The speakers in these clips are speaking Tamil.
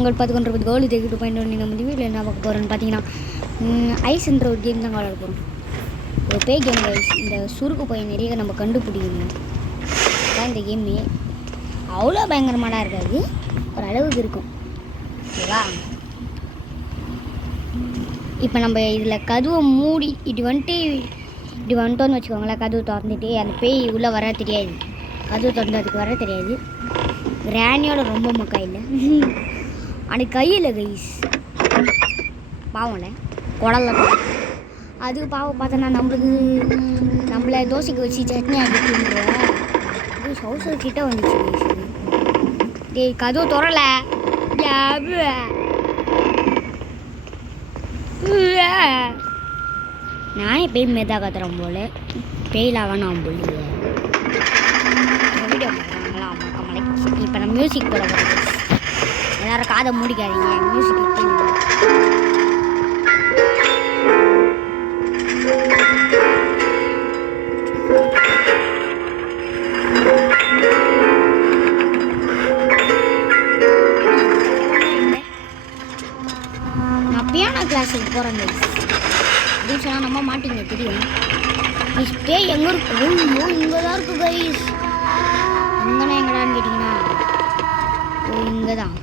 உங்கள் 10 கோல் இது 2.1 நீங்கள் வந்து வீட்டில் என்ன பார்க்க போகிறோன்னு பார்த்தீங்கன்னா ஐஸ்ன்ற ஒரு கேம் தான் விளாட போகிறோம். ஒரு பேய் கேம் ஐஸ். இந்த சுருக்கு பையன் நிறைய நம்ம கண்டுபிடிக்கணும் தான் இந்த கேமே. அவ்வளோ பயங்கரமாலாம் இருக்காது, ஒரு அளவுக்கு இருக்கும். ஓகேவா? இப்போ நம்ம இதில் கதவை மூடி இப்படி வந்துட்டோன்னு வச்சுக்கோங்களேன். கதவு திறந்துட்டு அந்த பேய் உள்ளே வர தெரியாது, கதவு திறந்து அதுக்கு வர தெரியாது. கிராணியோட ரொம்ப மக்கா இல்லை அது கையில் கைஸ் பாவம்ல குடல்ல அது பாவம் பார்த்தோன்னா நம்மளை தோசைக்கு வச்சு சட்னி ஆகிட்டுருவோம். இது சவுசர் கிட்ட வந்துச்சு கைஸ். டேய் கதவு திறல, நானே பேய் மேதா கத்துறேன் போல, பேயிலாக நான் போலியே வீடியோ பார்க்குறாங்களா மலை. இப்போ நான் மியூசிக் போட போகிறேன். எல்லாரும் காதை மூடிக்காதீங்க, மியூசிக் நான் பியானோ கிளாஸுக்கு போகிறேன் கைஸ் அப்படின்னு சொன்னால் நம்ப மாட்டீங்க, தெரியும். பேய் எங்கே இருக்கு? இங்கே தான் இருக்குது கைஸ். எங்கன்னா எங்கடான்னு கேட்டிங்கன்னா இங்கே தான்.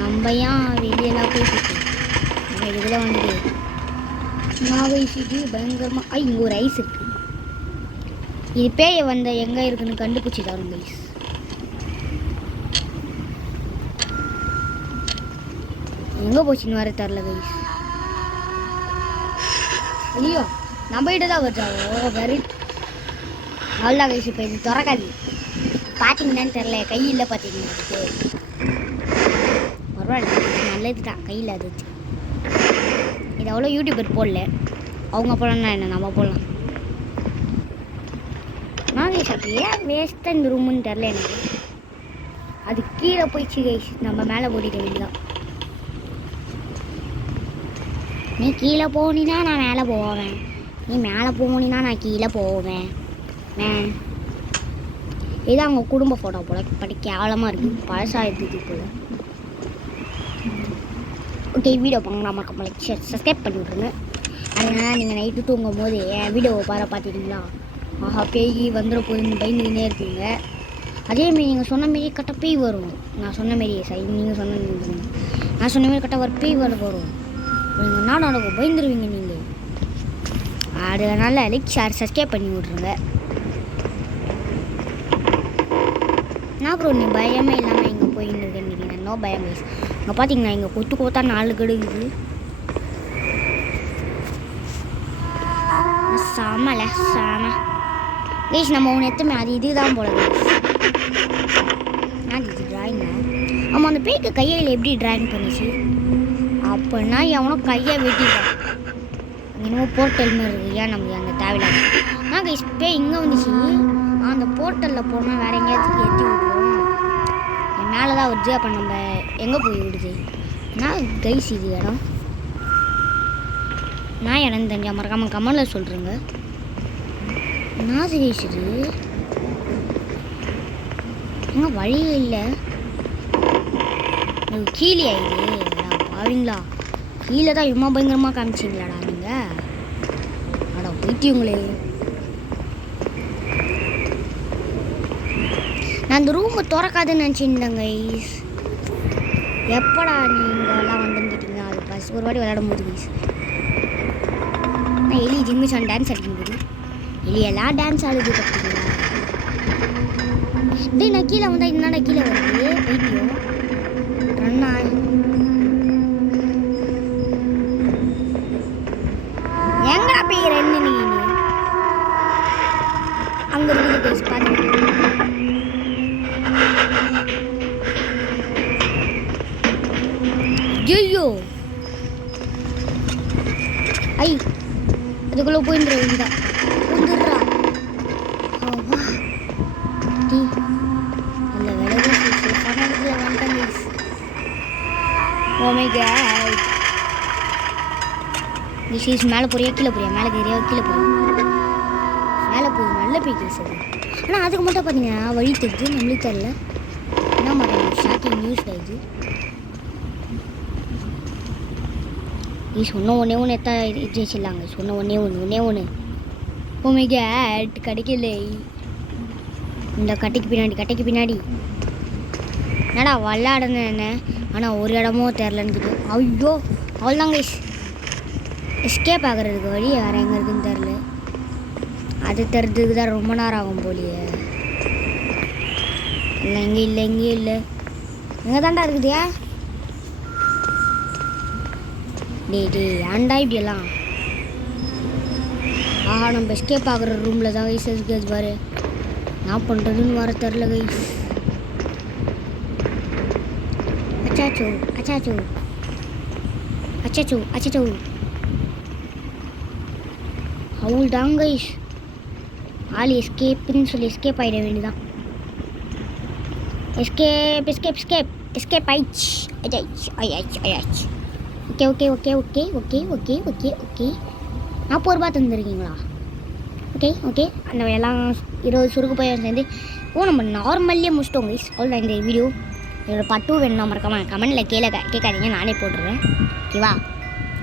நம்ம ஏன் வெளியெல்லாம் பேசிட்டு நம்ம இதில் வந்துட்டு நான் பேசிட்டு பயங்கரமாக இங்கே ஒரு ஐஸ் இருக்குது. இது பேயை வந்த எங்கே இருக்குன்னு கண்டுபிடிச்சி தரும் கைஸ். எங்கே போச்சுன்னு வர தெரில கைஸ். ஐயோ நம்ம கிட்ட தான் வருதா வெரி நல்லா கைஸ். இப்போ இது திறக்காது பார்த்தீங்கன்னான்னு தெரில, கை இல்லை பார்த்தீங்கன்னா பரவாயில்ல, நல்லது தான் கையில் அது. இது அவ்வளோ யூடியூபர் போடல, அவங்க போடலன்னா என்ன நம்ம போடலாம். நான் கைஸ் அப்போ ஏன் வேஸ்ட்டாக இந்த ரூமுன்னு தெரில எனக்கு. அது கீழே போயிடுச்சு கைஸ், நம்ம மேலே போட்டிட்டு வேண்டியதான். நீ கீழே போனினா நான் மேலே போவேன், நீ மேலே போனினா நான் கீழே போவேன். இது அவங்க குடும்ப ஃபோட்டோ போல, பட் கேவலமாக இருக்குது, பழசாயிடுது போல. ஓகே, வீடியோ பார்க்கலாம், மறக்காம சப்ஸ்கிரைப் பண்ணி விட்ருங்க. அதனால் நீங்கள் நைட்டு தூங்கும் போது என் வீடியோவை பார்த்துட்டீங்களா, ஆஹா பேய் வந்துட போகுதுன்னு பயந்துக்கினே இருப்பீங்க. அதேமாரி நீங்கள் சொன்ன மாரி கரெக்டாக பேய் வரும். நான் சொன்ன மாரி நீங்கள் நான் சொன்ன மாரி கரெக்டாக பேய் வரும். நீங்கள் என்ன நடக்கும், பயந்துருவீங்க நீங்கள். அதனால் லைக் ஷேர் சப்ஸ்கிரைப் பண்ணி விட்ருங்க. நான் அப்புறம் நீ பயமே இல்லாமல் இங்கே போயின்னு நோ பயம் கைஸ். இங்கே பார்த்தீங்கன்னா இங்கே கொத்தா 4 கெடுக்குது. சாமல கைஸ். நம்ம ஒன்று எத்துமே அது இதுதான் போல கைஸ். நான் இது ட்ராயிங்க. ஆமாம், அந்த பேய்க்கு கையில் எப்படி ட்ராயிங் பண்ணிச்சு அப்படின்னா எவனோ கையை வெட்டிட்டான். இன்னமும் போர்ட்டல் மாதிரி இருக்குது. ஏன் நமக்கு அந்த தேவையில்லை. நான் கைஸ் பேய் இங்கே வந்துச்சு. அந்த போர்ட்டலில் போனால் வேறு எங்கேயாச்சும் ஏற்றி விடுவோம். என் மேலே தான் வருது. அப்போ நம்ம எங்கே போய் விடுது? நான் கைஸ் இது இடம் நான் இடம் தெரிஞ்சா மறக்காமல் கமெண்டில் சொல்கிறேங்க. நான் கைஸ் இது எங்கே வழியே இல்லை. கீழே ஆயிடுது பாவீங்களா. கீழே தான் இம்மா பயங்கரமாக காமிச்சிங்களாடா நீங்கள். அடா போயிட்டிங்களே. நான் அந்த ரூமை திறக்காதுன்னு நினச்சிருந்தேங்க கைஸ். எப்படா நீங்கள்லாம் வந்துட்டீங்க அது ஃபஸ்ட் ஒரு வாட்டி விளையாடும் போது கைஸ். நான் எலி ஜிம்மிசான் டான்ஸ் அடிக்கும் போது எலியெல்லாம் டான்ஸ் ஆடுது பார்த்தீங்களா. டேய் நான் கீழே வந்தால் என்னடா கீழே வருது பைத்தியம் ரன்னா. எங்கடா போய் ரெண்டு நீ அங்கே இருக்குது கைஸ் பார்த்து. ஐயோ அதுக்குள்ளே போயின்ற இதுதான் வந்துடுறா. அந்த விலகு வந்துட்டேன் guys. Oh my God. This மேலே போறியா கீழே போறியா? மேலே போறியா கீழே போறியா? மேலே போய் நல்ல போய் கேஸ். ஆனால் அதுக்கு மட்டும் பார்த்தீங்கன்னா வழி தெரிஞ்சு நம்மளுக்கு தெரில. என்ன மாதிரி ஷாக்கிங் நியூஸ் சொன்ன ஒன்று எத்தா இது வச்சிடலாங்க. சொன்ன ஒன்று ஓமேக கிடைக்கல. இந்த கட்டைக்கு பின்னாடி என்னடா விளாடுன்னு என்ன, ஆனால் ஒரு இடமும் தெரிலன்னு. ஐயோ அவ்வளோதாங்க. எஸ்கேப் ஆகிறதுக்கு வழி வேறு எங்கே இருக்குன்னு தெரில. அது தெரிஞ்சதுக்கு தான் ரொம்ப நேரம் ஆகும் போலியே. இல்லை எங்கே இல்லை எங்கே தாண்டா இருக்குதுயா? டே ஏன்டா இப்படியெல்லாம்? ஆஹா, நம்ம எஸ்கேப் ஆகிற ரூமில் தான் கைஸ் இருக்குது பாரு. நான் பண்ணுறதுன்னு வர தெரில கைஸ். அச்சாச்சோ அவள் தான் கைஸ். ஆள் எஸ்கேப்புன்னு சொல்லி எஸ்கேப் ஆகிட வேண்டியதான். எஸ்கேப் ஆயிடுச்சு. ஓகே 40 ரூபா தந்துருக்கீங்களா? ஓகே அந்த எல்லாம் 20 சுருக்கு போய் சேர்ந்து நம்ம நார்மல்லே முடிச்சிட்டோம் கைஸ். அவ்வளோ இந்த வீடியோ. இதோட பார்ட் 2 வேணும்னா மறக்காம கமெண்ட்டில் கேட்காதீங்க, நானே போட்டுருவேன். ஓகேவா?